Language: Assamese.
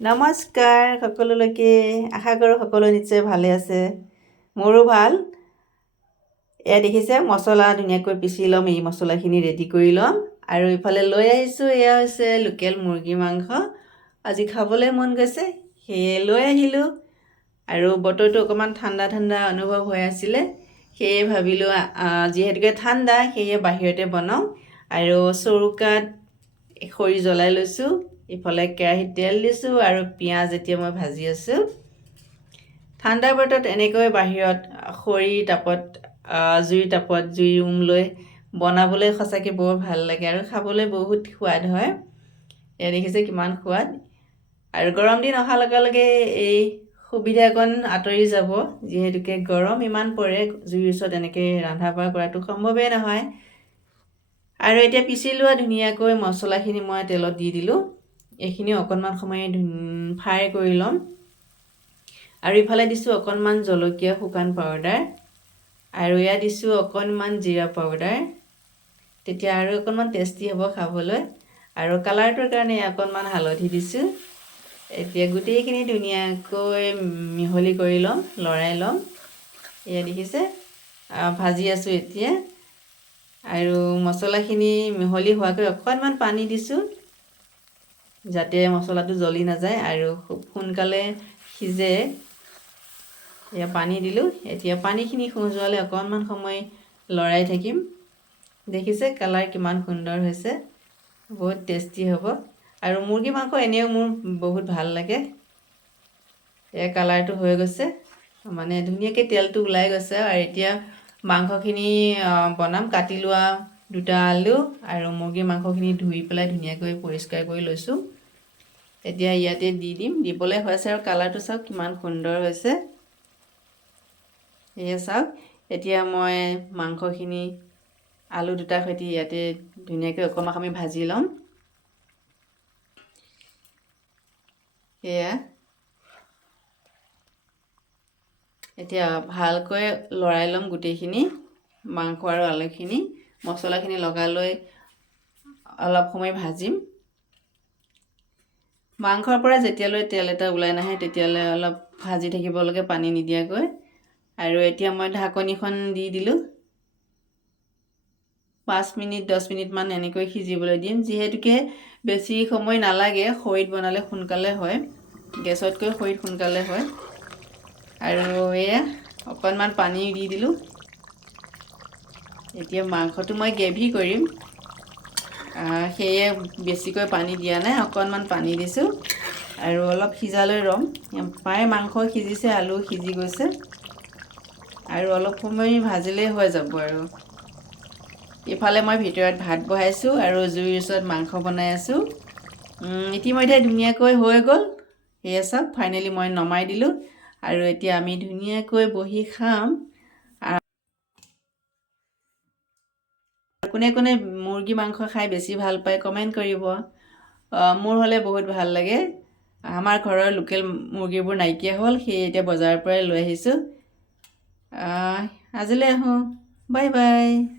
নমস্কাৰ সকলোলৈকে আশা কৰোঁ সকলো নিশ্চয় ভালে আছে মোৰো ভাল এয়া দেখিছে মছলা ধুনীয়াকৈ পিচি ল'ম এই মছলাখিনি ৰেডি কৰি ল'ম আৰু ইফালে লৈ আহিছোঁ এয়া হৈছে লোকেল মুৰ্গী মাংস আজি খাবলৈ মন গৈছে সেয়ে লৈ আহিলোঁ আৰু বতৰটো অকমান ঠাণ্ডা ঠাণ্ডা অনুভৱ হৈ আছিলে সেয়ে ভাবিলোঁ যিহেতুকে ঠাণ্ডা সেয়ে বাহিৰতে বনাওঁ আৰু চৌকাত খৰি জ্বলাই লৈছোঁ ইফালে কেৰাহীত তেল দিছোঁ আৰু পিঁয়াজ এতিয়া মই ভাজি আছোঁ ঠাণ্ডা বতৰত এনেকৈ বাহিৰত খৰি তাপত জুই তাপত জুই লৈ বনাবলৈ সঁচাকৈ বৰ ভাল লাগে আৰু খাবলৈ বহুত সোৱাদ হয় এয়া দেখিছে কিমান সোৱাদ আৰু গৰম দিন অহাৰ লগে লগে এই সুবিধাকণ আঁতৰি যাব যিহেতুকে গৰম ইমান পৰে জুইৰ ওচৰত এনেকৈ ৰন্ধা বঢ়া কৰাটো সম্ভৱেই নহয় আৰু এতিয়া পিচি লোৱা ধুনীয়াকৈ মছলাখিনি মই তেলত দি দিলোঁ এইখিনি অকণমান সময় ফ্ৰাই কৰি ল'ম আৰু ইফালে দিছোঁ অকণমান জলকীয়া শুকান পাউডাৰ আৰু এয়া দিছোঁ অকণমান জিৰা পাউডাৰ তেতিয়া আৰু অকণমান টেষ্টি হ'ব খাবলৈ আৰু কালাৰটোৰ কাৰণে অকণমান হালধি দিছোঁ এতিয়া গোটেইখিনি ধুনীয়াকৈ মিহলি কৰি ল'ম লৰাই ল'ম এয়া দেখিছে ভাজি আছোঁ এতিয়া আৰু মছলাখিনি মিহলি হোৱাকৈ অকণমান পানী দিছোঁ যাতে মছলাটো জ্বলি নাযায় আৰু খুব সোনকালে সিজে এয়া পানী দিলোঁ এতিয়া পানীখিনি সিজোৱালে অকণমান সময় লৰাই থাকিম দেখিছে কালাৰ কিমান সুন্দৰ হৈছে বহুত টেষ্টি হ'ব আৰু মুৰ্গী মাংস এনেও মোৰ বহুত ভাল লাগে এয়া কালাৰটো হৈ গৈছে মানে ধুনীয়াকৈ তেলটো ওলাই গৈছে আৰু এতিয়া মাংসখিনি বনাম কাটি লোৱা দুটা আলু আৰু মুৰ্গী মাংসখিনি ধুই পেলাই ধুনীয়াকৈ পৰিষ্কাৰ কৰি লৈছোঁ এতিয়া ইয়াতে দি দিম দিবলৈ হৈছে আৰু কালাৰটো চাওক কিমান সুন্দৰ হৈছে এয়া চাওক এতিয়া মই মাংসখিনি আলু দুটাৰ সৈতে ইয়াতে ধুনীয়াকৈ অকণমান আমি ভাজি ল'ম এয়া এতিয়া ভালকৈ লৰাই ল'ম গোটেইখিনি মাংস আৰু আলুখিনি মছলাখিনি লগাই লৈ অলপ সময় ভাজিম মাংসৰ পৰা যেতিয়ালৈ তেল এটা ওলাই নাহে তেতিয়ালৈ অলপ ভাজি থাকিব লাগে পানী নিদিয়াকৈ আৰু এতিয়া মই ঢাকনিখন দি দিলোঁ 5 মিনিট 10 মিনিটমান এনেকৈ সিজিবলৈ দিম যিহেতুকে বেছি সময় নালাগে খৰিত বনালে সোনকালে হয় গেছতকৈ খৰিত সোনকালে হয় আৰু এয়া অকণমান পানী দি দিলোঁ এতিয়া মাংসটো মই গ্ৰেভি কৰিম সেয়ে বেছিকৈ পানী দিয়া নাই অকণমান পানী দিছোঁ আৰু অলপ সিজালৈ ৰ'ম প্ৰায় মাংস সিজিছে আলু সিজি গৈছে আৰু অলপ সময় ভাজিলেই হৈ যাব আৰু ইফালে মই ভিতৰত ভাত বহাইছোঁ আৰু জুইৰ ওচৰত মাংস বনাই আছোঁ ইতিমধ্যে ধুনীয়াকৈ হৈ গ'ল সেয়া চাওক ফাইনেলি মই নমাই দিলোঁ আৰু এতিয়া আমি ধুনীয়াকৈ বহি খাম কোনে কোনে মুৰ্গী মাংস খাই বেছি ভাল পায় কমেণ্ট কৰিব মোৰ হ'লে বহুত ভাল লাগে আমাৰ ঘৰৰ লোকেল মুৰ্গীবোৰ নাইকিয়া হ'ল সেয়ে এতিয়া বজাৰৰ পৰাই লৈ আহিছোঁ আজিলৈ আহোঁ বাই বাই